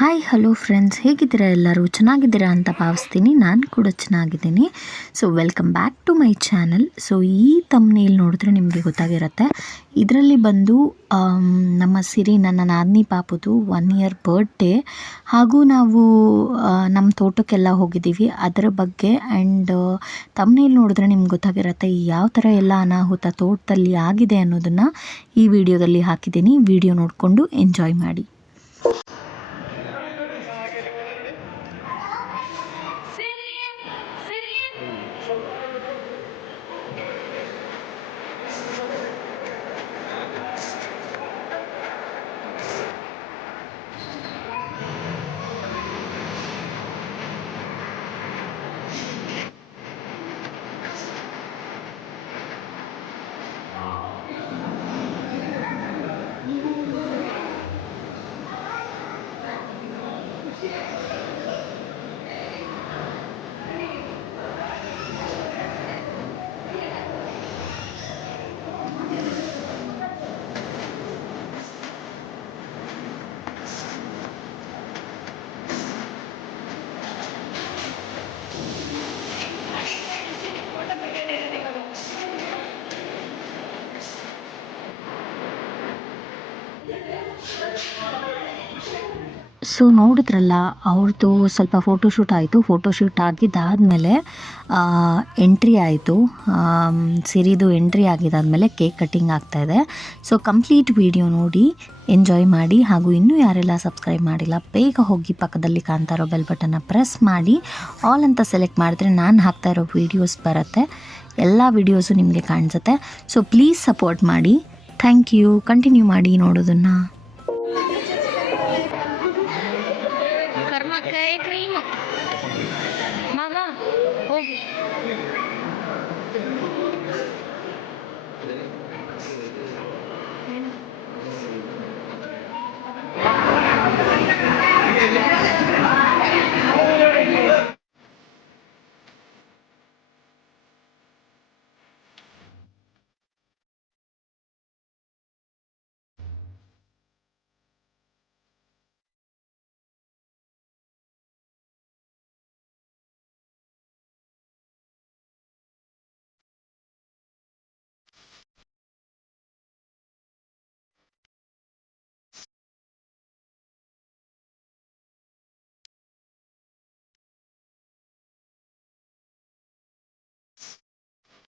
Hi hello friends, ಹೇಗಿದ್ದೀರಾ? ಎಲ್ಲರೂ ಚೆನ್ನಾಗಿದ್ದೀರಾ ಅಂತ ಭಾವಿಸ್ತೀನಿ. ನಾನು ಕೂಡ ಚೆನ್ನಾಗಿದ್ದೀನಿ. So welcome back to my channel. So ಈ ತಮ್ನೇಲ್ ನೋಡಿದ್ರೆ ನಿಮಗೆ ಗೊತ್ತಾಗಿರುತ್ತೆ. ಇದರಲ್ಲಿ ಬಂದು ನಮ್ಮ ಸಿರಿ, ನನ್ನ ನಾದಿನಿ ಪಾಪುದು 1 ಇಯರ್ ಬರ್ಡೇ, ಹಾಗೂ ನಾವು ನಮ್ಮ ತೋಟಕ್ಕೆಲ್ಲ ಹೋಗಿದ್ದೀವಿ ಅದರ ಬಗ್ಗೆ. ಆ್ಯಂಡ್ ತಮ್ನೇಲ್ ನೋಡಿದ್ರೆ ನಿಮ್ಗೆ ಗೊತ್ತಾಗಿರುತ್ತೆ ಯಾವ ಥರ ಎಲ್ಲ ಅನಾಹುತ ತೋಟದಲ್ಲಿ ಆಗಿದೆ ಅನ್ನೋದನ್ನು ಈ ವಿಡಿಯೋದಲ್ಲಿ ಹಾಕಿದ್ದೀನಿ. ವಿಡಿಯೋ ನೋಡಿಕೊಂಡು ಎಂಜಾಯ್ ಮಾಡಿ. ಸೊ ನೋಡಿದ್ರಲ್ಲ, ಅವ್ರದ್ದು ಸ್ವಲ್ಪ ಫೋಟೋಶೂಟ್ ಆಯಿತು. ಫೋಟೋಶೂಟ್ ಆಗಿದ್ದಾದಮೇಲೆ ಎಂಟ್ರಿ ಆಯಿತು. ಸಿರಿದು ಎಂಟ್ರಿ ಆಗಿದ್ದಾದಮೇಲೆ ಕೇಕ್ ಕಟ್ಟಿಂಗ್ ಆಗ್ತಾಯಿದೆ. ಸೊ ಕಂಪ್ಲೀಟ್ ವಿಡಿಯೋ ನೋಡಿ ಎಂಜಾಯ್ ಮಾಡಿ. ಹಾಗೂ ಇನ್ನೂ ಯಾರೆಲ್ಲ ಸಬ್ಸ್ಕ್ರೈಬ್ ಮಾಡಿಲ್ಲ, ಬೇಗ ಹೋಗಿ ಪಕ್ಕದಲ್ಲಿ ಕಾಣ್ತಾ ಇರೋ ಬೆಲ್ ಬಟನ್ನ ಪ್ರೆಸ್ ಮಾಡಿ ಆಲ್ ಅಂತ ಸೆಲೆಕ್ಟ್ ಮಾಡಿದ್ರೆ ನಾನು ಹಾಕ್ತಾ ಇರೋ ವೀಡಿಯೋಸ್ ಬರುತ್ತೆ. ಎಲ್ಲ ವೀಡಿಯೋಸು ನಿಮಗೆ ಕಾಣಿಸುತ್ತೆ. ಸೊ ಪ್ಲೀಸ್ ಸಪೋರ್ಟ್ ಮಾಡಿ. Thank you. ಕಂಟಿನ್ಯೂ ಮಾಡಿ ನೋಡೋದನ್ನು.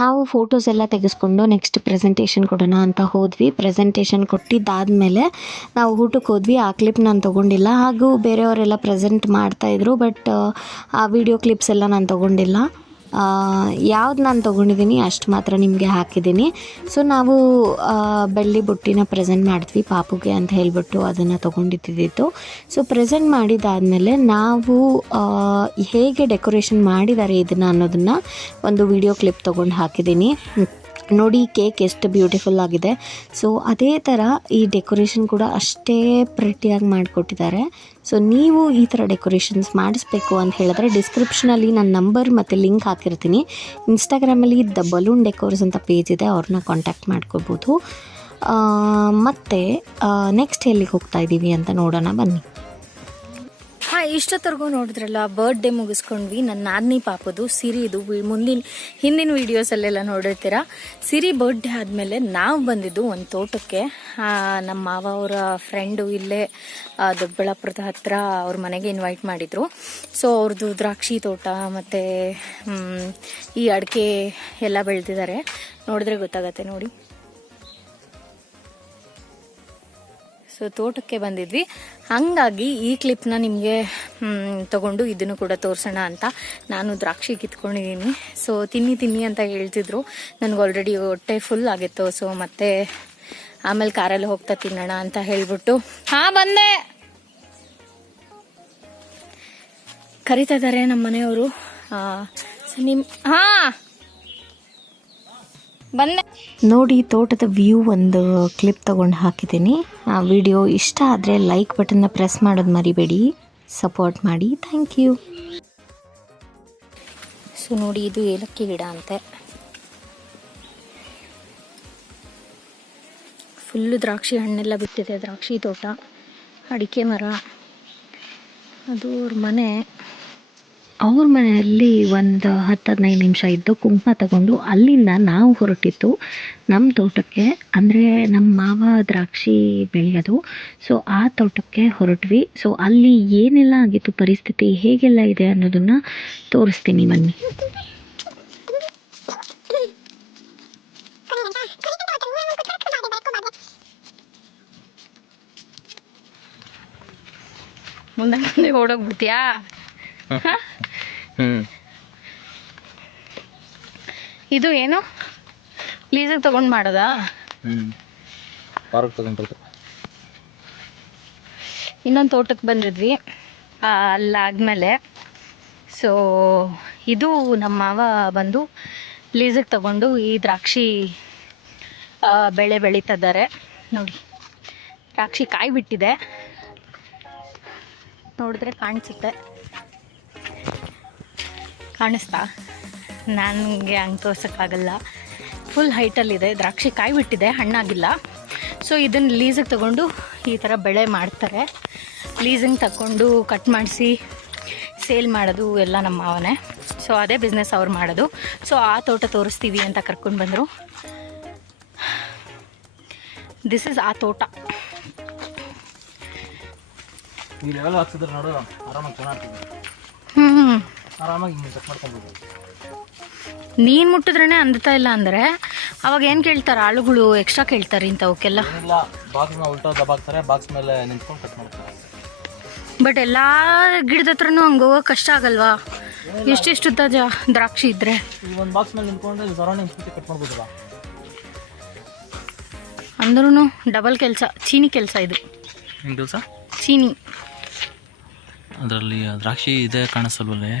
ನಾವು ಫೋಟೋಸ್ ಎಲ್ಲ ತೆಗೆಸ್ಕೊಂಡು ನೆಕ್ಸ್ಟ್ ಪ್ರೆಸೆಂಟೇಷನ್ ಕೊಡೋಣ ಅಂತ ಹೋದ್ವಿ. ಪ್ರೆಸೆಂಟೇಷನ್ ಕೊಟ್ಟಿದ್ದಾದಮೇಲೆ ನಾವು ಊಟಕ್ಕೆ ಹೋದ್ವಿ. ಆ ಕ್ಲಿಪ್ ನಾನು ತೊಗೊಂಡಿಲ್ಲ, ಹಾಗೂ ಬೇರೆಯವರೆಲ್ಲ ಪ್ರೆಸೆಂಟ್ ಮಾಡ್ತಾಯಿದ್ರು. ಬಟ್ ಆ ವಿಡಿಯೋ ಕ್ಲಿಪ್ಸ್ ಎಲ್ಲ ನಾನು ತೊಗೊಂಡಿಲ್ಲ. ಯಾವ್ದು ನಾನು ತೊಗೊಂಡಿದ್ದೀನಿ ಅಷ್ಟು ಮಾತ್ರ ನಿಮಗೆ ಹಾಕಿದ್ದೀನಿ. ಸೊ ನಾವು ಬೆಳ್ಳಿ ಬುಟ್ಟಿನ ಪ್ರೆಸೆಂಟ್ ಮಾಡಿದ್ವಿ ಪಾಪುಗೆ ಅಂತ ಹೇಳಿಬಿಟ್ಟು ಅದನ್ನು ತೊಗೊಂಡಿದ್ದಿತ್ತು. ಸೊ ಪ್ರೆಸೆಂಟ್ ಮಾಡಿದ್ದಾದಮೇಲೆ ನಾವು ಹೇಗೆ ಡೆಕೋರೇಷನ್ ಮಾಡಿದ್ದಾರೆ ಇದನ್ನು ಅನ್ನೋದನ್ನು ಒಂದು ವಿಡಿಯೋ ಕ್ಲಿಪ್ ತೊಗೊಂಡು ಹಾಕಿದ್ದೀನಿ. ನೋಡಿ ಕೇಕ್ ಎಷ್ಟು ಬ್ಯೂಟಿಫುಲ್ ಆಗಿದೆ. ಸೊ ಅದೇ ಥರ ಈ ಡೆಕೋರೇಷನ್ ಕೂಡ ಅಷ್ಟೇ ಪ್ರಿಟಿಯಾಗಿ ಮಾಡಿಕೊಟ್ಟಿದ್ದಾರೆ. ಸೊ ನೀವು ಈ ಥರ ಡೆಕೋರೇಷನ್ಸ್ ಮಾಡಿಸ್ಬೇಕು ಅಂತ ಹೇಳಿದ್ರೆ ಡಿಸ್ಕ್ರಿಪ್ಷನಲ್ಲಿ ನನ್ನ ನಂಬರ್ ಮತ್ತು ಲಿಂಕ್ ಹಾಕಿರ್ತೀನಿ. ಇನ್ಸ್ಟಾಗ್ರಾಮಲ್ಲಿ ದ ಬಲೂನ್ ಡೆಕೋರ್ಸ್ ಅಂತ ಪೇಜ್ ಇದೆ, ಅವ್ರನ್ನ ಕಾಂಟ್ಯಾಕ್ಟ್ ಮಾಡ್ಕೋಬೋದು. ಮತ್ತು ನೆಕ್ಸ್ಟ್ ಎಲ್ಲಿಗೆ ಹೋಗ್ತಾ ಇದ್ದೀವಿ ಅಂತ ನೋಡೋಣ ಬನ್ನಿ. ಇಷ್ಟೊತ್ತರೆಗೂ ನೋಡಿದ್ರಲ್ಲ, ಬರ್ಡೇ ಮುಗಿಸ್ಕೊಂಡ್ವಿ. ನನ್ನ ನಾದಿನಿ ಪಾಪದು ಸಿರಿದು ಹಿಂದಿನ ವೀಡಿಯೋಸಲ್ಲೆಲ್ಲ ನೋಡಿರ್ತೀರ. ಸಿರಿ ಬರ್ಡೇ ಆದಮೇಲೆ ನಾವು ಬಂದಿದ್ದು ಒಂದು ತೋಟಕ್ಕೆ. ನಮ್ಮ ಮಾವ ಅವರ ಫ್ರೆಂಡು ಇಲ್ಲೇ ದೊಡ್ಡಬಳ್ಳಾಪುರದ ಹತ್ರ ಅವ್ರ ಮನೆಗೆ ಇನ್ವೈಟ್ ಮಾಡಿದ್ರು. ಸೊ ಅವ್ರದ್ದು ದ್ರಾಕ್ಷಿ ತೋಟ ಮತ್ತು ಈ ಅಡಿಕೆ ಎಲ್ಲ ಬೆಳೆದಿದ್ದಾರೆ. ನೋಡಿದ್ರೆ ಗೊತ್ತಾಗತ್ತೆ ನೋಡಿ. ಸೊ ತೋಟಕ್ಕೆ ಬಂದಿದ್ವಿ, ಹಾಗಾಗಿ ಈ ಕ್ಲಿಪ್ನ ನಿಮಗೆ ತಗೊಂಡು ಇದನ್ನು ಕೂಡ ತೋರಿಸೋಣ ಅಂತ. ನಾನು ದ್ರಾಕ್ಷಿ ಕಿತ್ಕೊಂಡಿದ್ದೀನಿ. ಸೊ ತಿನ್ನಿ ಅಂತ ಹೇಳ್ತಿದ್ರು. ನನಗೆ ಆಲ್ರೆಡಿ ಹೊಟ್ಟೆ ಫುಲ್ ಆಗಿತ್ತು. ಸೊ ಮತ್ತೆ ಆಮೇಲೆ ಕಾರಲ್ಲಿ ಹೋಗ್ತಾ ತಿನ್ನೋಣ ಅಂತ ಹೇಳ್ಬಿಟ್ಟು ಬಂದೆ. ಕರಿತಾ ಇದ್ದಾರೆ ನಮ್ಮ ಮನೆಯವರು. ಬಂದೆ ನೋಡಿ. ತೋಟದ ವ್ಯೂ ಒಂದು ಕ್ಲಿಪ್ ತೊಗೊಂಡು ಹಾಕಿದ್ದೀನಿ. ಆ ವಿಡಿಯೋ ಇಷ್ಟ ಆದರೆ ಲೈಕ್ ಬಟನ್ನ ಪ್ರೆಸ್ ಮಾಡೋದು ಮರಿಬೇಡಿ. ಸಪೋರ್ಟ್ ಮಾಡಿ. Thank you. ಸೊ ನೋಡಿ, ಇದು ಏಲಕ್ಕಿ ಗಿಡ ಅಂತೆ. ಫುಲ್ಲು ದ್ರಾಕ್ಷಿ ಹಣ್ಣೆಲ್ಲ ಬಿಟ್ಟಿದೆ. ದ್ರಾಕ್ಷಿ ತೋಟ, ಅಡಿಕೆ ಮರ, ಅದು ಅವ್ರ ಮನೆಯಲ್ಲಿ ಒಂದು 10-15 ನಿಮಿಷ ಇದ್ದು ಕುಂಕುಮ ತಗೊಂಡು ಅಲ್ಲಿಂದ ನಾವು ಹೊರಟಿತ್ತು ನಮ್ಮ ತೋಟಕ್ಕೆ. ಅಂದರೆ ನಮ್ಮ ಮಾವ ದ್ರಾಕ್ಷಿ ಬೆಳೆಯೋದು. ಸೊ ಆ ತೋಟಕ್ಕೆ ಹೊರಟ್ವಿ. ಸೊ ಅಲ್ಲಿ ಏನೆಲ್ಲ ಆಗಿತ್ತು ಪರಿಸ್ಥಿತಿ, ಹೇಗೆಲ್ಲ ಇದೆ ಅನ್ನೋದನ್ನು ತೋರಿಸ್ತೀನಿ ಬನ್ನಿ. ಮುಂದೆ ಓಡೋಗ್ಬಿಡ್ತೀಯಾ? ಇದು ಏನು ಲೀಸಿಗೆ ತಗೊಂಡು ಮಾಡೋದಾ? ಇನ್ನೊಂದು ತೋಟಕ್ಕೆ ಬಂದಿದ್ವಿ ಅಲ್ಲಾದ್ಮೇಲೆ. ಸೊ ಇದು ನಮ್ಮ ಮಾವ ಬಂದು ಲೀಸಿಗೆ ತಗೊಂಡು ಈ ದ್ರಾಕ್ಷಿ ಬೆಳೆ ಬೆಳೀತಿದ್ದಾರೆ. ನೋಡಿ, ದ್ರಾಕ್ಷಿ ಕಾಯಿ ಬಿಟ್ಟಿದೆ, ನೋಡಿದ್ರೆ ಕಾಣಿಸ್ತಾ? ನನಗೆ ಹಂಗೆ ತೋರ್ಸೋಕ್ಕಾಗಲ್ಲ, ಫುಲ್ ಹೈಟಲ್ಲಿದೆ. ದ್ರಾಕ್ಷಿ ಕಾಯಿ ಬಿಟ್ಟಿದೆ, ಹಣ್ಣಾಗಿಲ್ಲ. ಸೊ ಇದನ್ನು ಲೀಸಿಗೆ ತಗೊಂಡು ಈ ಥರ ಬೆಳೆ ಮಾಡ್ತಾರೆ. ಲೀಸಿಂಗ್ ತಗೊಂಡು ಕಟ್ ಮಾಡಿಸಿ ಸೇಲ್ ಮಾಡೋದು ಎಲ್ಲ ನಮ್ಮ ಮಾವನೇ. ಸೊ ಅದೇ ಬಿಸ್ನೆಸ್ ಅವ್ರು ಮಾಡೋದು. ಸೊ ಆ ತೋಟ ತೋರಿಸ್ತೀವಿ ಅಂತ ಕರ್ಕೊಂಡು ಬಂದರು. ದಿಸ್ ಇಸ್ ಆ ತೋಟ. ನೀನು ಮುಟ್ಟಿದ್ರೇ ಅಂದ್ತಾ ಇಲ್ಲ ಅಂದರೆ ಅವಾಗ ಏನು ಕೇಳ್ತಾರೆ ಆಳುಗಳು? ಎಕ್ಸ್ಟ್ರಾ ಕೇಳ್ತಾರೆ ಇಂಥವಕ್ಕೆಲ್ಲ. ಬಟ್ ಎಲ್ಲ ಗಿಡದ ಹತ್ರನೂ ಹಂಗೆ ಹೋಗೋಕೆ ಕಷ್ಟ ಆಗಲ್ವಾ? ಎಷ್ಟೆಷ್ಟು ದ್ರಾಕ್ಷಿ ಇದ್ರೆ ಅಂದ್ರೂ ಡಬಲ್ ಕೆಲಸ. ಚೀನಿ ಕೆಲಸ ಇದು. ಚೀನಿ ಅದರಲ್ಲಿ ದ್ರಾಕ್ಷಿ ಇದೆ, ಕಾಣಿಸ್ತಲ್ವಲ್ಲೇ?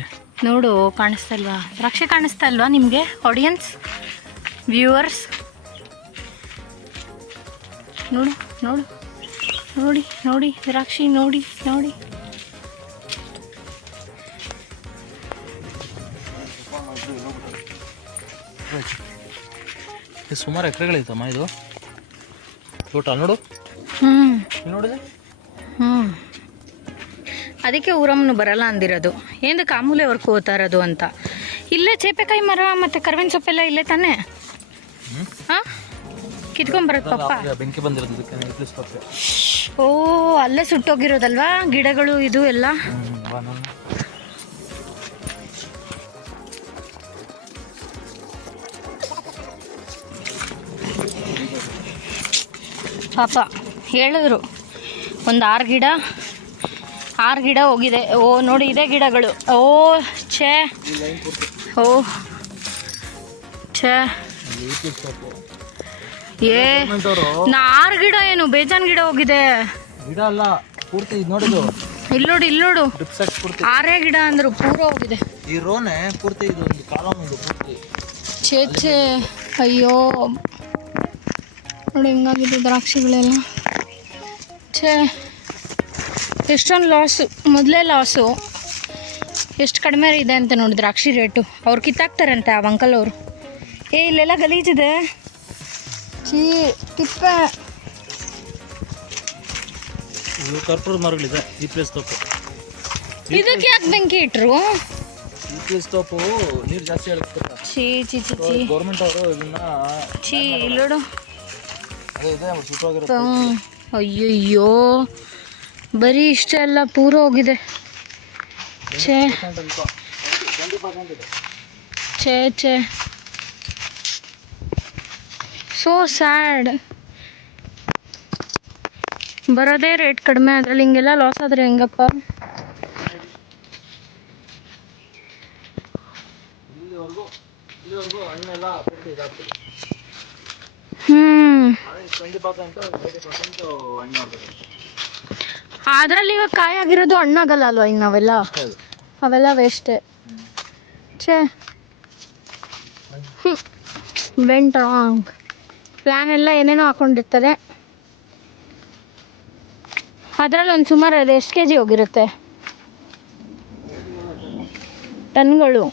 ನೋಡು, ಕಾಣಿಸ್ತಾ ಇಲ್ವಾ? ದ್ರಾಕ್ಷಿ ಕಾಣಿಸ್ತಾ ಇಲ್ವಾ ನಿಮಗೆ ಆಡಿಯನ್ಸ್, ವ್ಯೂವರ್ಸ್? ನೋಡು ನೋಡು, ನೋಡಿ ನೋಡಿ ದ್ರಾಕ್ಷಿ, ನೋಡಿ ನೋಡಿ. ಸುಮಾರು ಎಕರೆಗಳಿತ್ತಮ್ಮ ಇದು ತೋಟ. ನೋಡು, ನೋಡಿದೆ. ಅದಕ್ಕೆ ಊರಮ್ಮನು ಬರಲ್ಲ ಅಂದಿರೋದು. ಏನಕ್ಕೆ ಆಮೂಲೆ ವರ್ಕ್ ಹೋಗ್ತಾ ಇರೋದು ಅಂತ. ಇಲ್ಲೇ ಚೇಪೆಕಾಯಿ ಮರ ಮತ್ತು ಕರ್ಬೇವಿನ ಸೊಪ್ಪೆಲ್ಲ ಇಲ್ಲೇ ತಾನೇ? ಹಾಂ, ಕಿತ್ಕೊಂಬರೋದು ಪಪ್ಪ. ಬೆಂಕಿ ಬಂದಿರೋದು. ಓ, ಅಲ್ಲೇ ಸುಟ್ಟೋಗಿರೋದಲ್ವಾ ಗಿಡಗಳು ಇದು ಎಲ್ಲ. ಪಾಪ ಹೇಳಿದ್ರು ಒಂದು 6 ಗಿಡ ಹೋಗಿದೆ. ಓ ನೋಡಿ, ಇದೇ ಗಿಡಗಳು. ಓ ಛೇ, ಓ ಛೇ, 6 ಗಿಡ ಏನು ಬೇಜಾನ್ ಗಿಡ ಹೋಗಿದೆ. ಗಿಡ ಅಲ್ಲ ಪೂರ್ತಿ ನೋಡಿದು. ಇಲ್ಲಿ ನೋಡು 6 ಗಿಡ ಅಂದ್ರು ಪೂರ ಹೋಗಿದೆ. ಈ ರೋನೆ ಪೂರ್ತಿ ಇದು ಒಂದು ಕಾಲಮ್ ಇದು ಪೂರ್ತಿ. ಛೇ, ಅಯ್ಯೋ ನೋಡಿ ಹಿಂಗಾಗಿದೆ ದ್ರಾಕ್ಷಿಗಳೆಲ್ಲ. ಛೇ, ಎಷ್ಟೊಂದು ಲಾಸು. ಮೊದಲೇ ಲಾಸು. ಎಷ್ಟು ಕಡಿಮೆ ಇದೆ ಅಂತ ನೋಡಿ ದ್ರಾಕ್ಷಿ ರೇಟು. ಅವ್ರು ಕಿತ್ತಾಕ್ತಾರಂತೆ ಆ ಅಂಕಲ್ ಅವರು. ಇಲ್ಲೆಲ್ಲ ಗಲೀಜಿದೆ. ತಿಪ್ಪೆ. ಕರ್ಪೂರದ ಮರಗಳಿದೆ. ಈ ಪ್ಲೇಸ್ ತಪ್ಪು. ಇದಕ್ಕೆ ಯಾಕೆ ಬೆಂಕಿ ಇಟ್ರು? ಈ ಪ್ಲೇಸ್ ತಪ್ಪು, ನೀರು ಜಾಸ್ತಿ ಹೇಳ್ತಾರೆ. ಚೀ ಗೌರ್ಮೆಂಟ್ ಅವರು ಇದನ್ನ ಇಲ್ಲೋಡು. ಸುಟ್ಟೋಗಿರುತ್ತೆ. ಅಯ್ಯಯ್ಯೋ, ಬರೀ ಇಷ್ಟ ಎಲ್ಲ ಪೂರ ಹೋಗಿದೆ. ಛೇ ಸೋ ಸ್ಯಾಡ್. ಬರೋದೇ ರೇಟ್ ಕಡಿಮೆ, ಅದ್ರಲ್ಲಿ ಹಿಂಗೆಲ್ಲ ಲಾಸ್ ಆದರೆ ಹೆಂಗಪ್ಪ? ಅದರಲ್ಲಿ ಇವಾಗ ಕಾಯಿ ಆಗಿರೋದು ಹಣ್ಣಾಗಲ್ಲ ಅಲ್ವಾ ಇನ್ನು ಅವೆಲ್ಲ ವೇಸ್ಟೇ. ಛೇ, ವೆಂಟ್ ರಾಂಗ್. ಪ್ಲ್ಯಾನ್ ಎಲ್ಲ ಏನೇನೋ ಹಾಕೊಂಡಿರ್ತಾರೆ. ಅದರಲ್ಲಿ ಒಂದು ಸುಮಾರು ಅದು ಎಷ್ಟು kg ಹೋಗಿರುತ್ತೆ? ಟನ್ಗಳು.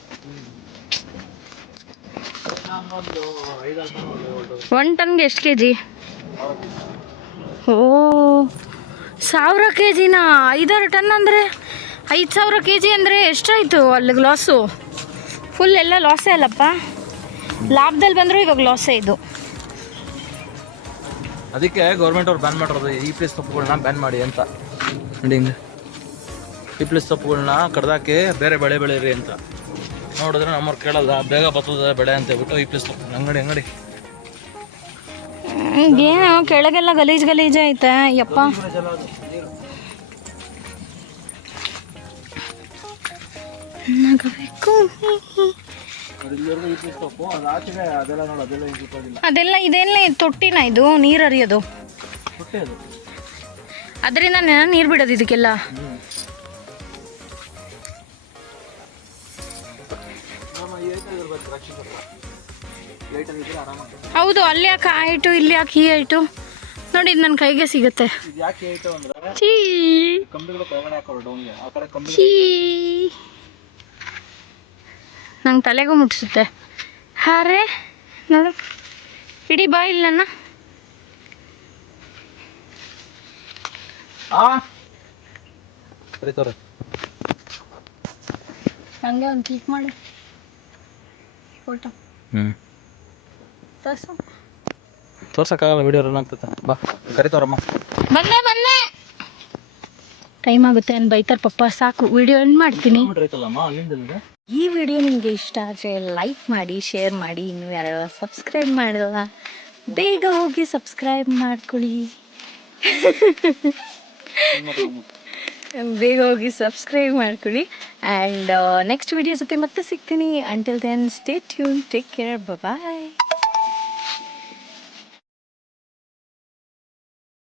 1 ಟನ್ಗೆ ಎಷ್ಟು kg? ಓ, 1000 kgನಾ? 5-6 ಟನ್ ಅಂದರೆ 5,000 kg ಅಂದರೆ ಎಷ್ಟಾಯಿತು ಅಲ್ಲಿಗೆ ಲಾಸು? ಫುಲ್ ಎಲ್ಲ ಲಾಸೇ ಅಲ್ಲಪ್ಪ. ಲಾಭದಲ್ಲಿ ಬಂದರೂ ಇವಾಗ ಲಾಸೇ ಇದು. ಅದಕ್ಕೆ ಗೌರ್ಮೆಂಟ್ ಅವ್ರು ಬ್ಯಾನ್ ಮಾಡಿರೋದು ಈ ಪ್ಲೇಸ್ ಸೊಪ್ಪುಗಳನ್ನ ಬ್ಯಾನ್ ಮಾಡಿ ಅಂತ. ನೋಡಿ ಹಿಂಗೆ ಈ ಪ್ಲೇಸ್ ಸೊಪ್ಪುಗಳನ್ನ ಕಡ್ದಾಕಿ ಬೇರೆ ಬೆಳೆ ಬೆಳೀರಿ ಅಂತ. ನೋಡಿದ್ರೆ ನಮ್ಮವ್ರು ಕೇಳಲ್ಲ, ಬೇಗ ಬರ್ತದೆ ಬೆಳೆ ಅಂತ ಹೇಳ್ಬಿಟ್ಟು ಈ ಪ್ಲೇಸ್ ಸೊಪ್ಪು ಅಂಗಡಿ ಏನು ಕೆಳಗೆಲ್ಲ ಗಲೀಜ್ ಐತೆ ಯಪ್ಪ. ನಗಬೇಕು ಅದೆಲ್ಲ ಇದೆಲ್ಲ ತೊಟ್ಟಿನ ಇದು ನೀರು ಹರಿಯೋದು, ಅದರಿಂದ ನೀರು ಬಿಡೋದು ಇದಕ್ಕೆಲ್ಲ. ಹೌದು, ಅಲ್ಲಿ ಯಾಕೆ ಆಯಿತು ಇಲ್ಲಿ ಯಾಕೆ ಈ ಆಯಿತು ನೋಡಿ, ಇದು ನನ್ನ ಕೈಗೆ ಸಿಗುತ್ತೆ. ನಂಗೆ ತಲೆಗೂ ಮುಟ್ಸುತ್ತೆ. ಹಾರೆ ನೋಡು, ಇಡೀ ಬಾ ಇಲ್ಲ ನನ್ನ. ಹಂಗೆ ಒಂದು ಕ್ಲಿಕ್ ಮಾಡಿ ಫೋಟೋ ತೋರ್ಸಕ್ಕಾಗಲ್ಲ, ವಿಡಿಯೋ ರನ್ ಆಗ್ತದೆ. ಬಾ ಕರಿತವ್ರಮ್ಮ. ಬಂದೆ ಟೈಮ್ ಆಗುತ್ತೆ ಅಂತ ಬೈತಾರೆ ಪಪ್ಪ. ಸಾಕು, ವಿಡಿಯೋ ಎಂಡ್ ಮಾಡ್ತೀನಿ. ಈ ವಿಡಿಯೋ ನಿಮಗೆ ಇಷ್ಟ ಆದರೆ ಲೈಕ್ ಮಾಡಿ, ಶೇರ್ ಮಾಡಿ. ಇನ್ನೂ ಯಾರು ಸಬ್ಸ್ಕ್ರೈಬ್ ಮಾಡಿಲ್ಲ ಬೇಗ ಹೋಗಿ ಸಬ್ಸ್ಕ್ರೈಬ್ ಮಾಡ್ಕೊಳ್ಳಿ. ಬೇಗ ಹೋಗಿ ಸಬ್ಸ್ಕ್ರೈಬ್ ಮಾಡ್ಕೊಳ್ಳಿ. ಆ್ಯಂಡ್ ನೆಕ್ಸ್ಟ್ ವಿಡಿಯೋ ಜೊತೆ ಮತ್ತೆ ಸಿಗ್ತೀನಿ. Until then stay tune, take care, ಬಾಯ್.